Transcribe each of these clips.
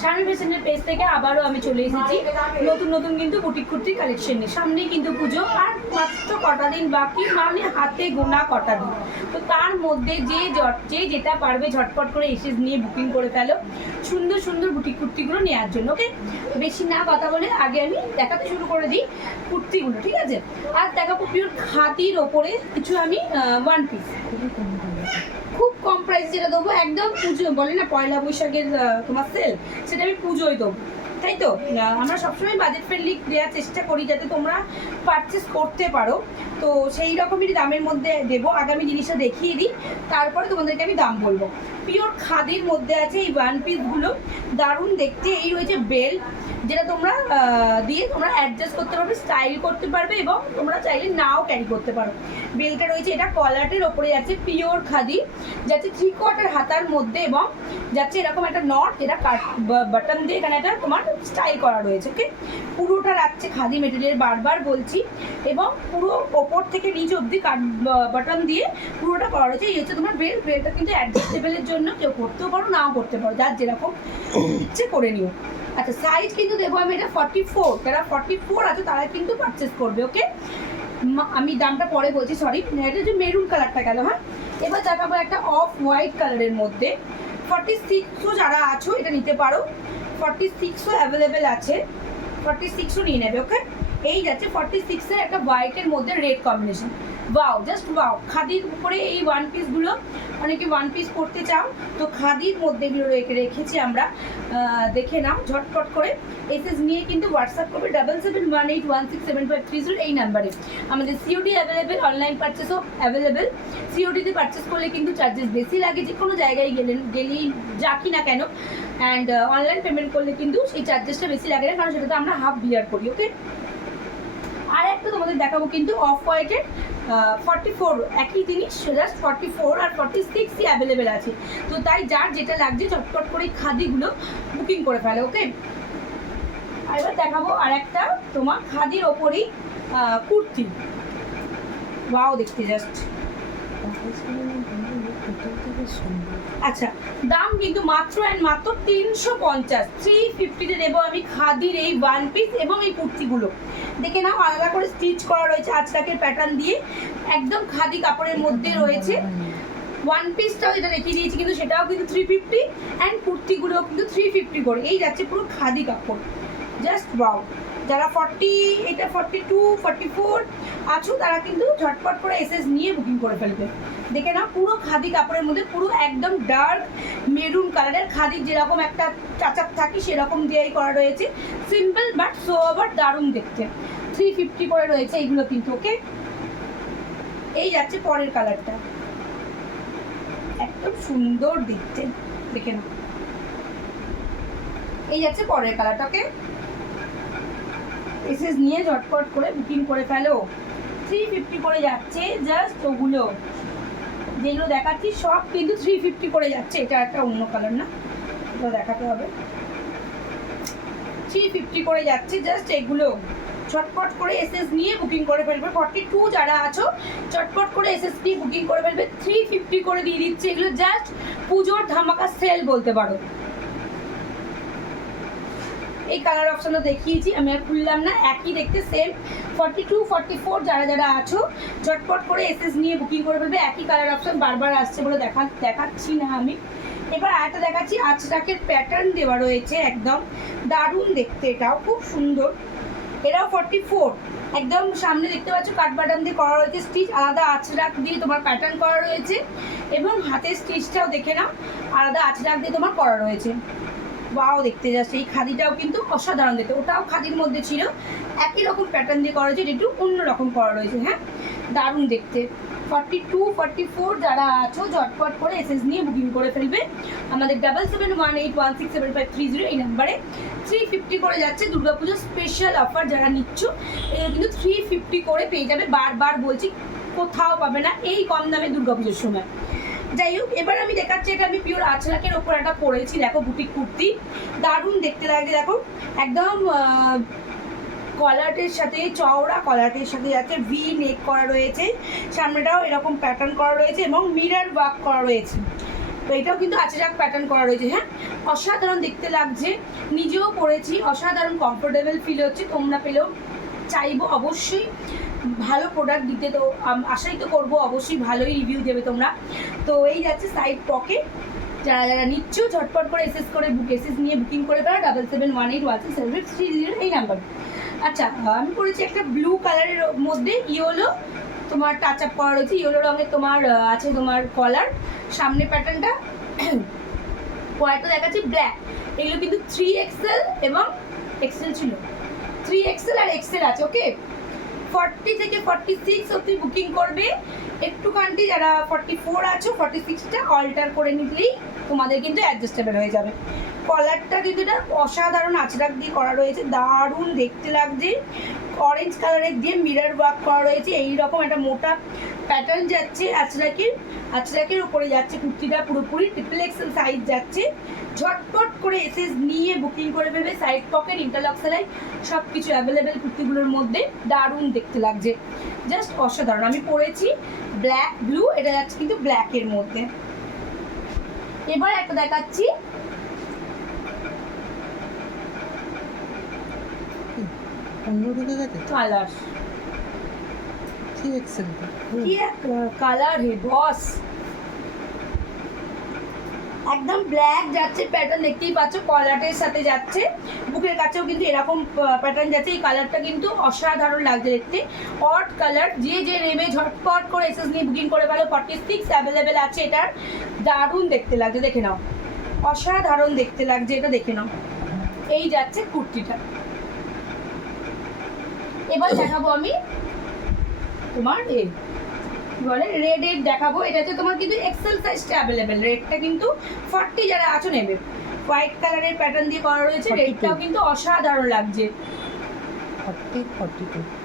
স্বামী ফ্যাশনের পেজ থেকে আবারও আমি চলে এসেছি। নতুন নতুন কিন্তু বুটিক কুর্তির কালেকশন নিয়ে। সামনেই কিন্তু পুজো, আর মাত্র কটা দিন বাকি মানে হাতে গোনা কটা দিন। তো তার মধ্যে যে জট, যে যেটা পারবে ঝটপট করে এসে নিয়ে বুকিং করে ফেলো। সুন্দর সুন্দর বুটিক কুর্তিগুলো নেওয়ার জন্য ওকে বেশি না কথা বলে আগে আমি দেখাতে শুরু করে দিই কুর্তিগুলো, ঠিক আছে? আর দেখাবো পিওর খাদির ওপরে কিছু আমি ওয়ান পিস কম প্রাইস যেটা দেবো, একদম পুজো, বলে না পয়লা বৈশাখের তোমার সেল সেটা আমি পুজোয় দেবো। তাই তো আমরা সবসময় বাজেট ফ্রেন্ডলি দেওয়ার চেষ্টা করি যাতে তোমরা পারচেস করতে পারো। তো সেই রকমই দামের মধ্যে দেবো, আগামী জিনিসটা দেখিয়ে দিই, তারপরে তোমাদেরকে আমি দাম বলব। পিওর খাদির মধ্যে আছে এই ওয়ান পিসগুলো দারুণ দেখতে। এই রয়েছে বেল্ট যেটা তোমরা দিয়ে তোমরা অ্যাডজাস্ট করতে পারবে স্টাইল করতে পারবে এবং তোমরা চাইলে নাও ক্যারি করতে পারো। বেলটা রয়েছে, এটা কলারের ওপরে যাচ্ছে পিওর খাদি। যাচ্ছে থ্রি কোয়ার্টার হাতার মধ্যে এবং যাচ্ছে এরকম একটা নট যেটা বাটন দিয়ে এখানে একটা তোমার স্টাইল করা রয়েছে ওকে পুরোটা রাখছে খাদি মেটেরিয়াল বারবার বলছি। এবং পুরো ওপর থেকে নিচ অবধি কাট বাটন দিয়ে পুরোটা করা রয়েছে। এই হচ্ছে তোমার বেল বেলটা কিন্তু অ্যাডজাস্টেবলের জন্য কেউ করতেও পারো, নাও করতে পারো, যার যেরকম ইচ্ছে করে নিও। আচ্ছা সাইজ কিন্তু দেবো আমি এটা ফর্টি ফোর যারা ফর্টি ফোর আছে তারা কিন্তু পারচেস করবে ওকে আমি দামটা পরে বলছি সরি এটা যে মেরুন কালারটা গেল হ্যাঁ? এবার দেখাবো একটা অফ হোয়াইট কালারের মধ্যে। ফর্টি সিক্সও যারা আছো এটা নিতে পারো। ফর্টি সিক্সও অ্যাভেলেবেল আছে। ফর্টি সিক্সও নিয়ে নেবে ওকে এই যাচ্ছে ফর্টি সিক্সের একটা হোয়াইটের মধ্যে red combination wow just wow খাদির উপরে এই ওয়ান পিসগুলো অনেকে ওয়ান পিস পরতে চাও, তো খাদির মধ্যে এগুলো রেখে রেখেছি আমরা। দেখে নাও, ঝটপট করে। এসএস নিয়ে কিন্তু হোয়াটসঅ্যাপ করবে double seven one eight one six seven five three zero এই নাম্বারে আমাদের সিওডি অ্যাভেলেবেল অনলাইন পারচেসও অ্যাভেলেবেল সিওডিতে পারচেস করলে কিন্তু চার্জেস বেশি লাগে, যে কোনো জায়গায় গেলেন গেলেই যা কি না কেন অ্যান্ড অনলাইন পেমেন্ট করলে কিন্তু সেই চার্জেসটা বেশি লাগে না, কারণ সেটাতে আমরা হাফ বিয়ার করি ওকে আর একটা তোমাদের দেখাবো কিন্তু অফ হোয়াইটের ফর্টি ফোর একই জিনিস জাস্ট ফর্টি ফোর আর ফর্টি সিক্সই অ্যাভেলেবেল আছে। তো তাই যার যেটা লাগছে চটপট করে খাদিগুলো বুকিং করে ফেলে ওকে আর এবার দেখাবো আর একটা তোমার খাদির ওপরেই কুর্তি। ওয়াও দেখতে জাস্ট আচ্ছা দাম কিন্তু মাত্র অ্যান্ড মাত্র তিনশো পঞ্চাশ থ্রি ফিফটিতে দেবো আমি খাদির এই ওয়ান পিস এবং এই কুর্তিগুলো। দেখে নাও, আলাদা করে স্টিচ করা রয়েছে আজরাকের প্যাটার্ন দিয়ে। একদম খাদি কাপড়ের মধ্যে রয়েছে। ওয়ান পিসটাও যেটা দেখিয়ে দিয়েছি, কিন্তু সেটাও কিন্তু থ্রি ফিফটি অ্যান্ড কুর্তিগুলোও কিন্তু থ্রি ফিফটি করে। এই যাচ্ছে পুরো খাদি কাপড়। জাস্ট ওয়াও যারা ফর্টি এটা ফর্টি টু ফর্টি ফোর আছো, তারা কিন্তু ঝটপট করে এসএস নিয়ে বুকিং করে ফেলবে। দেখে না পুরো খাদি কাপড়ের মধ্যে পুরো একদম ডার্ক মেরুন কালারের খাদির যেরকম একটা চাচাপ থাকি সেরকম দিয়েই করা রয়েছে। সিম্পল বাট সো আবার দারুণ দেখতে। থ্রি ফিফটি করে রয়েছে এইগুলো কিন্তু ওকে এই যাচ্ছে পরের কালারটা। একদম সুন্দর দেখতে। দেখে না এই যাচ্ছে পরের কালারটা ওকে এসএস নিয়ে ঝটপট করে বুকিং করে ফেলো। থ্রি ফিফটি করে যাচ্ছে জাস্ট ওগুলো। যেগুলো দেখাচ্ছি, সব কিন্তু থ্রি ফিফটি করে যাচ্ছে। এটা একটা অন্য কালার না। এটা দেখাতে হবে। থ্রি ফিফটি করে যাচ্ছে জাস্ট এগুলো। চটপট করে এসএস নিয়ে বুকিং করে ফেলবে। ফর্টি টু যারা আছো, চটপট করে এসএস নিয়ে বুকিং করে ফেলবে। থ্রি ফিফটি করে দিয়ে দিচ্ছে এগুলো। জাস্ট পুজোর ধামাকা সেল বলতে পারো। এই কালার অপশনটা দেখিয়েছি, আমি আর খুললাম না। একই দেখতে same forty two forty four যারা যারা আছো, ঝটপট করে এসএস নিয়ে বুকিং করে ফেলবে। একই কালার অপশন বারবার আসছে বলে দেখা দেখাচ্ছি না আমি। এবার আরেকটা দেখাচ্ছি, আজরাকের প্যাটার্ন দেওয়া রয়েছে একদম। দারুণ দেখতে এটাও, খুব সুন্দর। এটাও ফর্টি ফোর একদম সামনে দেখতে পাচ্ছ কাঠবাদাম দিয়ে করা রয়েছে স্টিচ আলাদা আচরাক দিয়ে তোমার প্যাটার্ন করা রয়েছে। এবং হাতের স্টিচটাও দেখে নাও, আলাদা আচরাক দিয়ে তোমার করা রয়েছে। ওয়াও, দেখতে যাচ্ছে। এই খাদিটাও কিন্তু অসাধারণ দেখতে। ওটাও খাদির মধ্যে ছিল। একই রকম প্যাটার্ন দিয়ে করা হয়েছে একটু অন্য রকম করা রয়েছে হ্যাঁ? দারুণ দেখতে। ফর্টি টু ফর্টি ফোর যারা আছো, ঝটপট করে এসএস নিয়ে বুকিং করে ফেলবে। আমাদের double seven one eight one six seven five three zero এই নাম্বারে থ্রি ফিফটি করে যাচ্ছে দুর্গাপুজোর স্পেশাল অফার যারা নিচ্ছ এগুলো কিন্তু থ্রি ফিফটি করে পেয়ে যাবে। বারবার বলছি, কোথাও পাবে না, এই কম দামে দুর্গাপুজোর সময়। যাই হোক এবার আমি দেখাচ্ছি এটা আমি পিওর আছলাকের ওপর একটা পরেছি। দেখো বুটিক কুর্তি। দারুণ দেখতে লাগে দেখো। একদম আহ, কলারের সাথে চওড়া কলারের সাথে যাচ্ছে। ভি নেক করা রয়েছে। সামনেটাও এরকম প্যাটার্ন করা রয়েছে এবং মিরার ওয়ার্ক করা রয়েছে। তো এটাও কিন্তু আচরাক প্যাটার্ন করা রয়েছে হ্যাঁ? অসাধারণ দেখতে লাগছে। নিজেও পরেছি। অসাধারণ কমফোর্টেবল ফিল হচ্ছে। তোমরা পেলেও চাইব অবশ্যই। ভালো প্রোডাক্ট দিতে তো আশাই তো করব, অবশ্যই ভালোই রিভিউ দেবে তোমরা। তো এই যাচ্ছে সাইড পকেট যারা যারা নিচ্ছ, ঝটপট করে এসএস করে বুক এসএস নিয়ে বুকিং করে ফেলো double seven one eight one seven three zero এই নাম্বার আচ্ছা আমি করেছি একটা ব্লু কালারের মধ্যে ইয়েলো তোমার টাচ আপ করা রয়েছে ইয়েলো রঙের তোমার আছে তোমার কলার সামনে প্যাটার্নটা পরেরটা দেখাচ্ছি ব্ল্যাক এগুলো কিন্তু থ্রি এক্সেল এবং এক্সেল ছিল। থ্রি এক্সেল আর এক্সেল আছে ওকে ফর্টি থেকে ফর্টি সিক্স অব্দি বুকিং করবে। একটু কান্টি যারা ফর্টি ফোর আছো ফর্টি সিক্সটা অল্টার করে নিলেই তোমাদের কিন্তু অ্যাডজাস্টেবল হয়ে যাবে। কলারটা কিন্তু এটা অসাধারণ আচরাক দিয়ে করা রয়েছে, দারুণ দেখতে লাগছে। অরেঞ্জ কালারের দিয়ে মিরর ওয়ার্ক করা রয়েছে। এই রকম একটা মোটা প্যাটার্ন যাচ্ছে। আচরাকের আচরাকের উপরে যাচ্ছে। কুর্তিটা পুরোপুরি ট্রিপল এক্সেল সাইজ যাচ্ছে। ঝটপট করে এসএস নিয়ে বুকিং করে ফেলবে। সাইড পকেট ইন্টারলক সেলাই সব কিছু অ্যাভেলেবেল কুর্তিগুলোর মধ্যে। দারুণ দেখতে লাগছে। জাস্ট অসাধারণ। আমি পরেছি ব্ল্যাক ব্লু এটা যাচ্ছে কিন্তু ব্ল্যাকের মধ্যে। এবার একটা দেখাচ্ছি অন্য ঢুকে গেছে কালার থ্রি এক্সেল কি কালার হে বস একদম ব্ল্যাক যাচ্ছে প্যাটার্ন দেখতেই পাচ্ছ কলারের সাথে যাচ্ছে। বুকের কাছেও কিন্তু এরকম প্যাটার্ন যাচ্ছে। এই কালারটা কিন্তু অসাধারণ লাগছে দেখতে। অট কালার যে যে নেমে ঝটপট করে এসএস নিয়ে বুকিং করে ফেলো ফর্টি সিক্স অ্যাভেলেবেল আছে এটার। দারুণ দেখতে লাগছে দেখে নাও। অসাধারণ দেখতে লাগছে এটা দেখে নাও। এই যাচ্ছে কুর্তিটা। এবার দেখাবো আমি তোমার এ বলে রেড এর দেখাবো। এটাতে তোমার কিন্তু এক্সেল সাইজটা অ্যাভেলেবেল রেডটা কিন্তু ফর্টি যারা আছো নেবে। হোয়াইট কালারের প্যাটার্ন দিয়ে করা রয়েছে। 42 রেডটাও কিন্তু অসাধারণ লাগছে।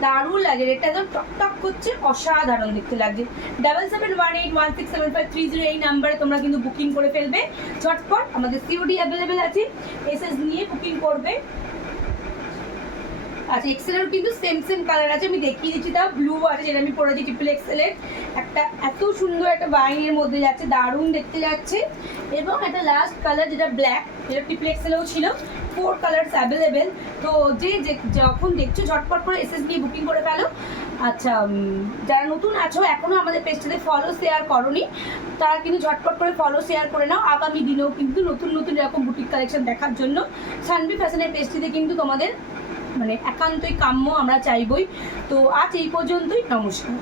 দারুণ লাগে। রেডটা একদম টকটক করছে অসাধারণ দেখতে লাগছে। Double seven one eight one six seven five three zero এই নাম্বারে তোমরা কিন্তু বুকিং করে ফেলবে। ঝটপট আমাদের সিওডি অ্যাভেলেবেল আছে। এসএস নিয়ে বুকিং করবে। আচ্ছা এক্সেলের কিন্তু সেম সেম কালার আছে। আমি দেখিয়ে দিচ্ছি, তাও ব্লু আছে, যেটা আমি পরেছি ট্রিপল এক্সেলের একটা এত সুন্দর একটা বাইনের মধ্যে যাচ্ছে, দারুণ দেখতে যাচ্ছে। এবং একটা লাস্ট কালার যেটা ব্ল্যাক যেটা ট্রিপল এক্সেলেও ছিল ফোর কালার্স অ্যাভেলেবেল তো যে- যখন দেখছ, ঝটপট করে এসএস নিয়ে বুকিং করে ফেলো। আচ্ছা যারা নতুন আছো এখনও আমাদের পেজটাতে ফলো শেয়ার করনি, তারা কিন্তু ঝটপট করে ফলো শেয়ার করে নাও। আগামী দিনেও কিন্তু নতুন নতুন এরকম বুটিক কালেকশন দেখার জন্য। সানবি ফ্যাশনের পেজটিতে কিন্তু তোমাদের মানে একান্তই কাম্য আমরা চাইবই। তো আজ এই পর্যন্তই নমস্কার।